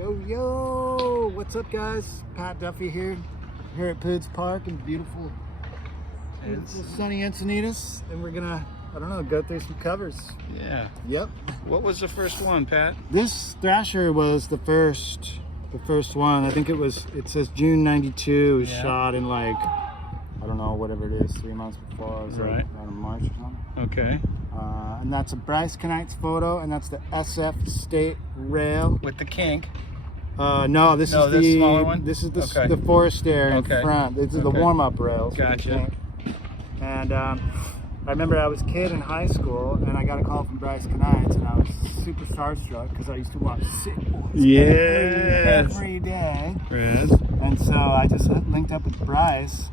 Yo, what's up, guys? Pat Duffy here at Poods Park in beautiful sunny Encinitas, and we're gonna, I don't know, go through some covers. Yeah. Yep. What was the first one, Pat? This Thrasher was the first one. I think it says June '92. It was shot in like, I don't know, whatever it is, 3 months before. It was like around March or something. Okay. And that's a Bryce Kanights photo, and that's the SF State Rail. With the kink. No, this is the smaller one. This is the Forest Air in front. This is the warm-up rails. Gotcha. And I remember I was a kid in high school, and I got a call from Bryce Kanights, and I was super starstruck because I used to watch Skateboarding every day. Red. And so I just linked up with Bryce,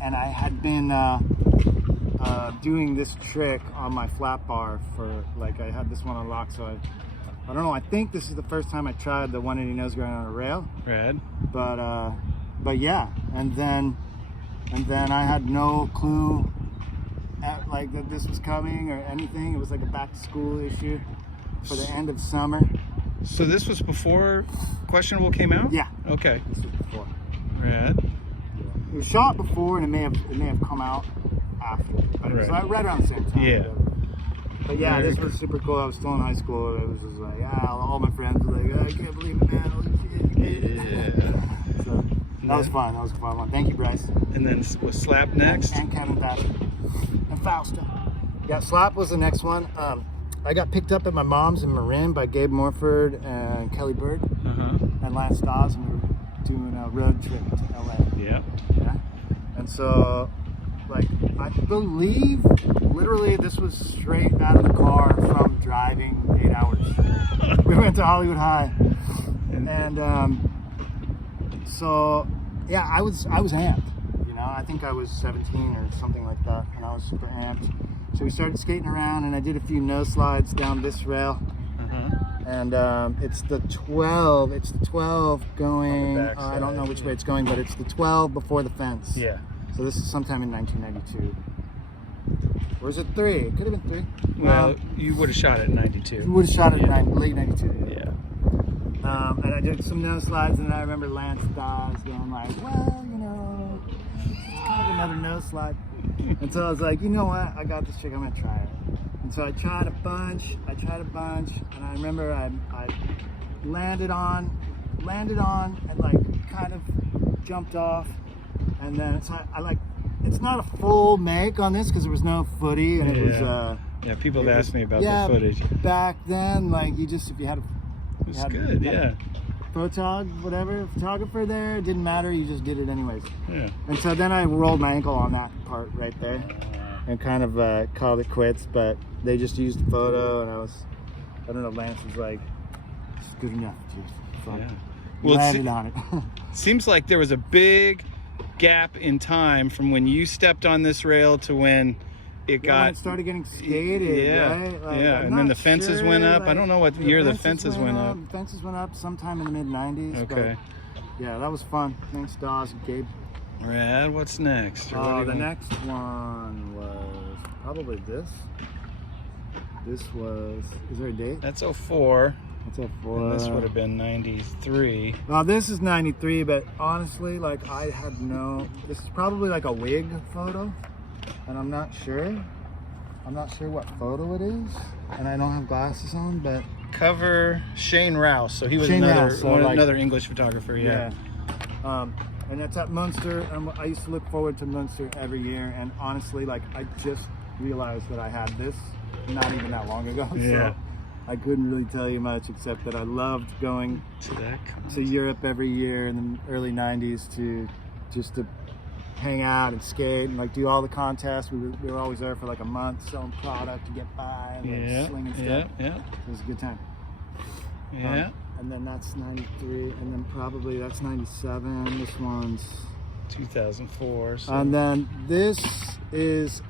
and I had been doing this trick on my flat bar for, like, I had this one unlocked, so I don't know, I think this is the first time I tried the 180 nose grind on a rail. Red. But yeah, and then I had no clue like that this was coming or anything. It was like a back to school issue for the end of summer. So this was before Questionable came out? Yeah. Okay. This was before. Red. It was shot before, and it may have come out after, but it was right around the same time. Yeah. But yeah, this was super cool. I was still in high school. It was just like, all my friends were like, I can't believe it, man. Holy shit, you made it. So that was fun. That was a fun one. Thank you, Bryce. And then was Slap next? And Kevin Thatcher. And Fausto. Yeah, Slap was the next one. I got picked up at my mom's in Marin by Gabe Morford and Kelly Bird and Lance Dawes, and we were doing a road trip to LA. Yeah. And so, like, I believe literally this was straight out of the car from driving 8 hours. We went to Hollywood High, and so yeah, I was amped. You know, I think I was 17 or something like that, and I was super amped. So we started skating around, and I did a few nose slides down this rail. And it's the 12. It's the 12 going. I don't know which way it's going, but it's the 12 before the fence. Yeah. So this is sometime in 1992. Or is it 3? It could have been 3. Well, you would have shot it in 92. You would have shot it in late 92. Yeah. And I did some nose slides, and I remember Lance Dawes going like, well, you know, it's kind of another nose slide. And so I was like, you know what? I got this trick. I'm going to try it. And so I tried a bunch, and I remember I landed on, and like kind of jumped off. And then it's not a full make on this because there was no footy, and it was yeah, people have asked me about the footage. Back then, like, if you had photographer there, it didn't matter, you just did it anyways. Yeah. And so then I rolled my ankle on that part right there and kind of called it quits, but they just used the photo, and I don't know, Lance was like, it's good enough, dude. So Well, landed on it. Seems like there was a big gap in time from when you stepped on this rail to when it when it started getting skated, right? Like, and then the fences went up. I don't know what year the fences went up. The fences went up sometime in the mid-90s. Okay. But yeah, that was fun. Thanks, Dawes and Gabe. Rad, what's next? The next one was probably this. This was, is there a date? That's 04. That's 04. And this would have been 93. Well, this is 93, but honestly, like, I had this is probably like a wig photo, and I'm not sure what photo it is, and I don't have glasses on, but cover Shane Rouse, so he was another English photographer. And that's at Munster, and I used to look forward to Munster every year, and honestly, like, I just realized that I had this not even that long ago. So I couldn't really tell you much, except that I loved going to Europe every year in the early 90s to hang out and skate and like do all the contests. We were always there for like a month selling product to get by and like slinging stuff. It was a good time. And then that's 93, and then probably that's 97. This one's 2004. So. And then this is,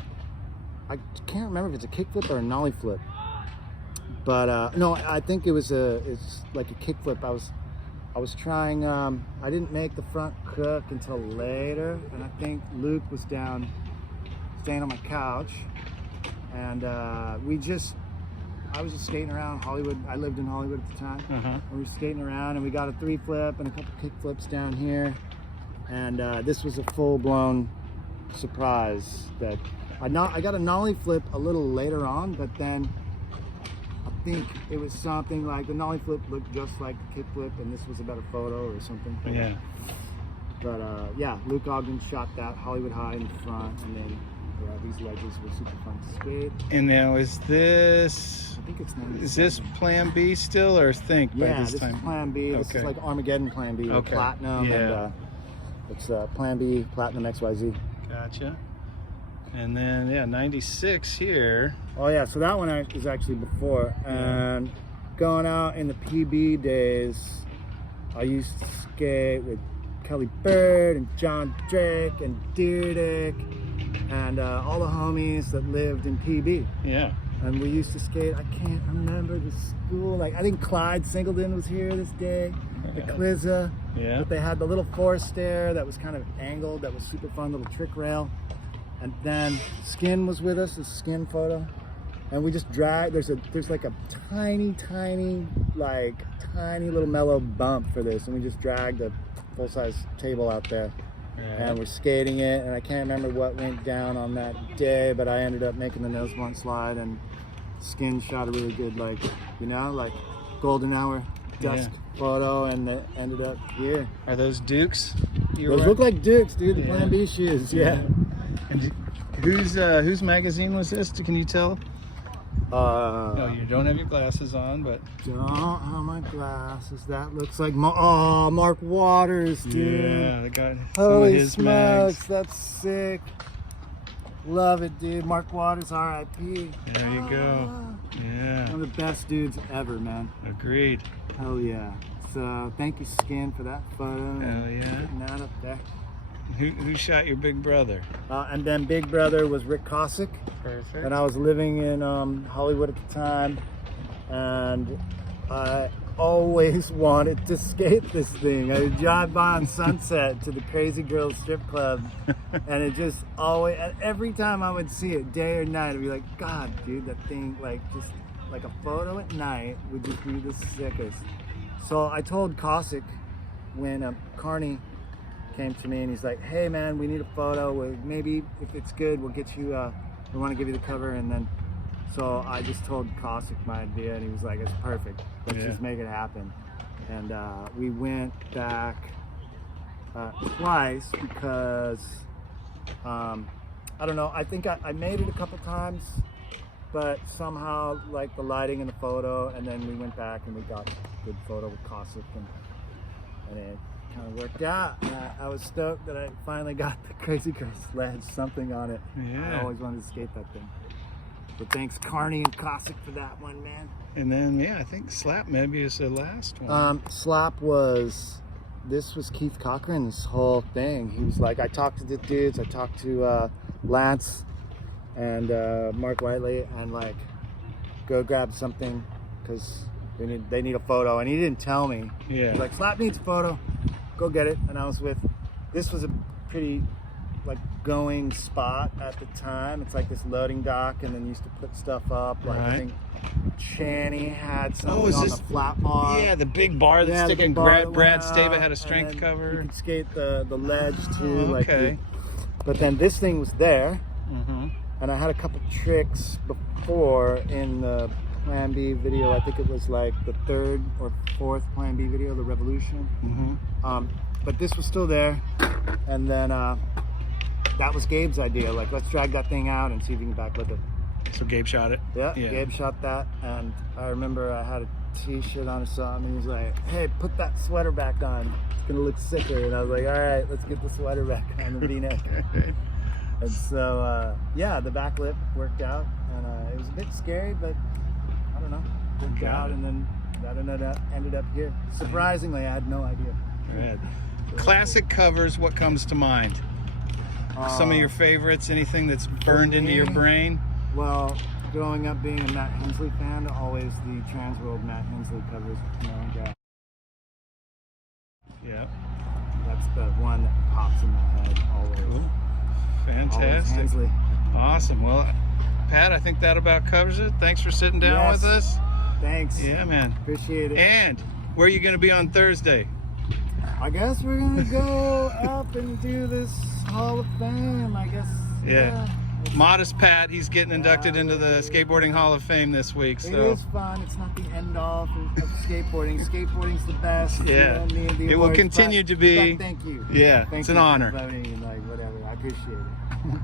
I can't remember if it's a kickflip or a nollie flip. But no, I think it's like a kickflip. I was trying, I didn't make the front crook until later, and I think Luke was down staying on my couch, and we just I was just skating around Hollywood. I lived in Hollywood at the time. And we were skating around, and we got a 3 flip and a couple kick flips down here. And this was a full-blown surprise that I got a nollie flip a little later on, but then I think it was something like the nollie flip looked just like the kick flip, and this was a better photo or something. Yeah. But yeah, Luke Ogden shot that Hollywood High in front, and then these ledges were super fun to skate. And now is this? I think it's Is this Plan B still, or Think by yeah, this time? Is Plan B. This is like Armageddon Plan B, okay. Platinum, yeah. and it's Plan B, Platinum XYZ. Gotcha. And then, yeah, 96 here. Oh, yeah, so that one is actually before. And going out in the PB days, I used to skate with Kelly Bird and John Drake and Deerdick and all the homies that lived in PB. Yeah. And we used to skate, I can't remember the school, like I think Clyde Singleton was here this day, the Clizza. Yeah. But they had the little forest stair that was kind of angled, that was super fun, little trick rail. And then Skin was with us, this Skin photo. And we just dragged, there's like a tiny little mellow bump for this. And we just dragged a full-size table out there. Yeah. And we're skating it, and I can't remember what went down on that day, but I ended up making the nose blunt slide, and Skin shot a really good, like golden hour dusk photo, and it ended up here. Are those Dukes? Those look like Dukes, dude, the Plan B shoes, yeah. And whose magazine was this? Can you tell? No, you don't have your glasses on, but don't have my glasses. That looks like Mark Waters, dude. Yeah, the guy. Holy smokes, mags. That's sick. Love it, dude. Mark Waters, R.I.P. There you go. Yeah. One of the best dudes ever, man. Agreed. Hell yeah. So thank you, Skin, for that photo. Hell yeah. Getting that up there. Who shot your big brother? And then big brother was Rick Kosick. Perfect. And I was living in Hollywood at the time, and I always wanted to skate this thing. I would drive by on Sunset to the Crazy Girls strip club, and it just always, and every time I would see it, day or night, I'd be like, God, dude, that thing, like, just like a photo at night would just be the sickest. So I told Kosick when Carney came to me, and he's like, hey man, we need a photo, maybe if it's good we'll get you we want to give you the cover. And then so I just told Kosick my idea, and he was like, it's perfect, let's just make it happen. And we went back twice because I don't know, I think I made it a couple times, but somehow like the lighting in the photo, and then we went back and we got a good photo with Kosick, and it kind of worked out. And I was stoked that I finally got the Crazy Girl sledge, something on it. Yeah. I always wanted to skate that thing. But thanks Carney and Kosick for that one, man. And then I think Slap maybe is the last one. Slap this was Keith Cochran, this whole thing. He was like, I talked to the dudes, I talked to Lance and Mark Whiteley, and like, go grab something because they need a photo. And he didn't tell me. Yeah. He was like, Slap needs a photo, go get it. And I was this was a pretty like going spot at the time. It's like this loading dock, and then used to put stuff up. Like I think Channy had something on the flat bar. Yeah, the big bar that's sticking. Brad Stava had a strength cover. You could skate the ledge too. Okay. But then this thing was there, and I had a couple tricks before in the Plan B video. I think it was like the 3rd or 4th Plan B video, the Revolution. But this was still there, and then that was Gabe's idea. Like, let's drag that thing out and see if we can backflip it. So Gabe shot it. Yeah, Gabe shot that, and I remember I had a t-shirt on or something, and he was like, hey, put that sweater back on, it's gonna look sicker. And I was like, all right, let's get the sweater back on, the V-neck. And so yeah, the backlip worked out, and it was a bit scary, but I don't know, worked out, and then that ended up here. Surprisingly, I had no idea. Right. Classic covers, what comes to mind? Some of your favorites, anything that's burned into your brain? Well, growing up being a Matt Hensley fan, always the Transworld Matt Hensley covers. Yeah. That's the one that pops in my head always. Cool. Fantastic. Always Hensley. Awesome. Well, Pat, I think that about covers it. Thanks for sitting down Yes. with us. Thanks. Yeah, man. Appreciate it. And where are you going to be on Thursday? I guess we're gonna go up and do this Hall of Fame. I guess. Yeah. Modest Pat, he's getting inducted into the Skateboarding Hall of Fame this week. It So is fun. It's not the end all of skateboarding. Skateboarding's the best. yeah, You don't need the it will awards, continue but- to be. but thank you. Yeah, Thank it's you an for honor. voting and like whatever. I appreciate it.